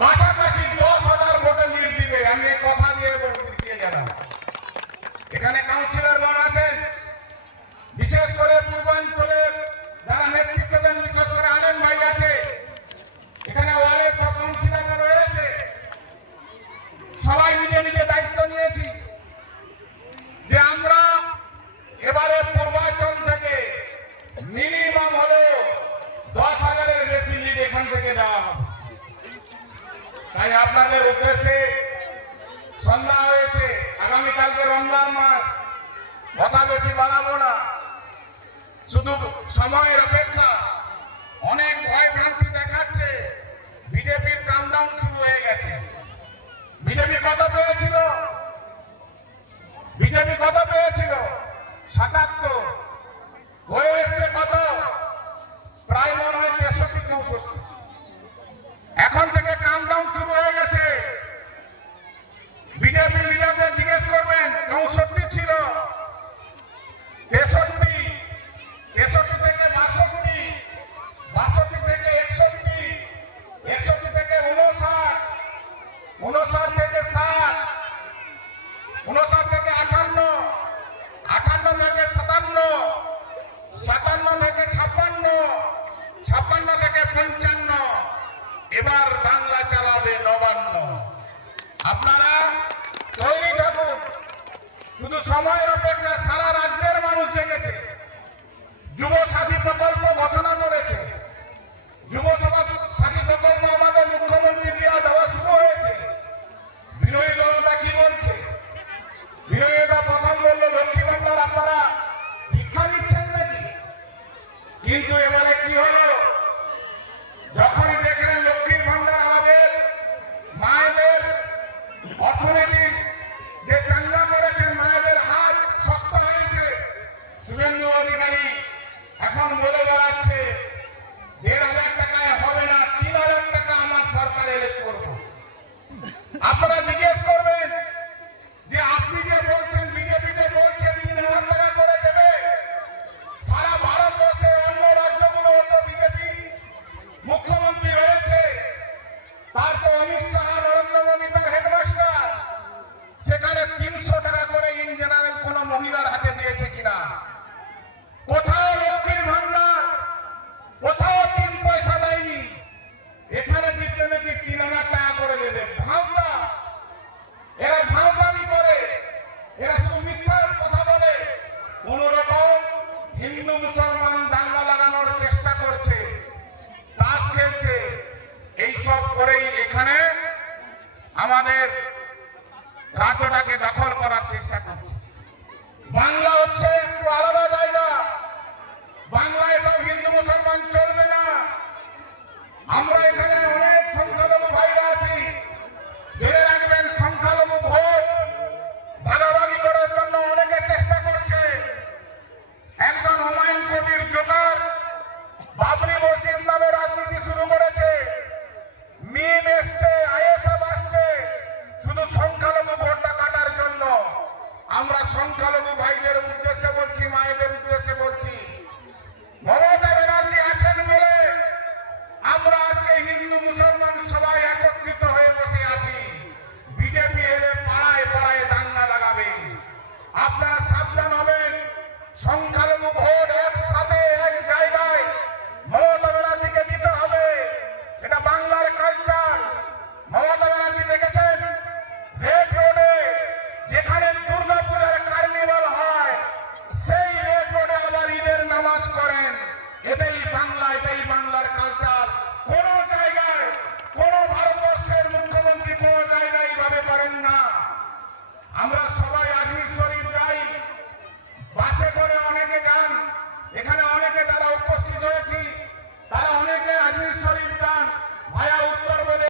কাছাকাছি 10,000 ভোটে লিড দিবে, আমি এই কথা দিয়ে গেলাম। এখানে কাউন্সিলরগণ আছেন, বিশেষ করে পূর্বাঞ্চলের যারা নেতৃত্ব দেন, বিশেষ করে আনন্দ ভাই আছে, এখানে ওয়ার্ডের সব কাউন্সিলররা রয়েছে। সবাই নিজে নিজে দায়িত্ব নিয়েছি যে আমরা এবারে পূর্বাঞ্চল থেকে মিনিমাম হলো 10,000-এর বেশি লিড এখান থেকে দেওয়া হবে। তাই আপনাদের উদ্দেশ্যে সন্ধ্যা হয়েছে, আগামীকালকে রমজান মাস, কথা বেশি বাড়াবো না, শুধু সময়ের অপেক্ষা। অনেক ভয় ভ্রান্তি দেখাচ্ছে, বিজেপির কাউন্টডাউন শুরু হয়ে গেছে। বিজেপি কত পেয়েছিল? বিজেপি কত পেয়েছিল? 77। হয়ে এসছে কত? প্রায় মনে হয় 63-64। এখন থেকে কাউন্টডাউন শুরু হয়ে গেছে। বিজেপি লিডারদের জিজ্ঞেস করবেন, 64 ছিল, 63, 63 থেকে 62, 62 থেকে 61, 61 থেকে 59, 59 থেকে 60, 59 থেকে 58, 58 থেকে 57, 57 থেকে 56, 56 থেকে 55। এবার বাংলা চালাবে 59। আপনারা তৈরি থাকুন, শুধু সময়ের অপেক্ষা। সারা রাজ্যের মানুষ জেগেছে। যুব সাথী প্রকল্প ঘোষণা করেছে। যুব সাথী প্রকল্প আমাদের মুখ্যমন্ত্রী দেওয়া শুরু হয়েছে। বিরোধী দলটা কি বলছে? বিরোধীরা প্রথম বললো লক্ষ্মী ভান্ডার আপনারা ভিক্ষা দিচ্ছেন নাকি? কিন্তু এবারে কি হলো? যখনই দেখলেন লক্ষ্মীর ভান্ডার আমাদের মায়েদের অর্থনীতি যে চাঙ্গা করেছেন, মায়েদের হাত শক্ত হয়েছে, শুভেন্দু অধিকারী এখন বলে বেড়াচ্ছে 1,500 টাকায় হবে না, 3,000 টাকা আমার সরকার এলে করবো। আপনারা জিজ্ঞেস করবেন যে আপনি যে বলছেন, বিজেপি যে বলছে 3,000 টাকা করে দেবে, সারা ভারতবর্ষে অন্য রাজ্যগুলো তো বিজেপি মুখ্যমন্ত্রী রয়েছে, তার তো অমিত শাহ, নরেন্দ্র মোদী তার হেডমাস্টার, সেখানে 300 টাকা করে ইন জেনারেল কোন মহিলার হাতে দিয়েছে কিনা? কোথাও লক্ষ্মীর ভান্ডার, কোথাও 3 পয়সা দেয়নি। এখানে দিতে নাকি 3,000 টাকা করে দেবে। ভাবনা, এরা ভাবনামি করে, এরা শুধু মিথ্যার কথা বলে, কোন রকম হিন্দু মুসলমান দাঙ্গা লাগানোর চেষ্টা করছে, তাস খেলছে। এইসব করেই এখানে আমাদের রাজ্যটাকে দখল করার চেষ্টা করছে। বাংলা হচ্ছে একটু আলাদা জায়গা। বাংলায় সব হিন্দু মুসলমান চলবে না। আমরা এখানে অনেক সংখ্যালঘু ভাইরা আছি। ধরে রাখবেন, সংখ্যালঘু ভোট ভাগাভাগি করার জন্য অনেকে চেষ্টা করছে। একজন হুমায়ুন কবির জোকার বাবরি মসজিদ নামে রাজনীতি শুরু করেছে। মিম এসছে, আইএসএফ আসছে, শুধু সংখ্যালঘু ভোটটা কাটার জন্য। আমরা সংখ্যালঘু ভাইদের উদ্দেশ্যে বলছি, মায়েদের উদ্দেশ্যে বলছি, মমতা ব্যানার্জি আছেন বলে আমরা আজকে হিন্দু মুসলমান সবাই একত্রিত হয়ে বসে আছি। বিজেপি এলে পাড়ায় পাড়ায় দাঙ্গা লাগাবে। আপনারা সাবধান হবেন। সংখ্যালঘু ভোট একসাথে এক জায়গায় মমতা ব্যানার্জিকে দিতে হবে। এটা বাংলার কালচার। মমতা ব্যানার্জি দেখেছেন রেড রোডে যেখানে দুর্গাপূজার কার্নিভাল হয়, সেই রেড রোডে আবার ঈদের নামাজ করেন। এটাই বাংলা, এটাই বাংলার কালচার। কোন জায়গায়, কোন ভারতবর্ষের মুখ্যমন্ত্রী কোন জায়গায় এইভাবে করেন না। আমরা সবাই আজমির শরীফ যাই, বাসে করে অনেকে যান, এখানে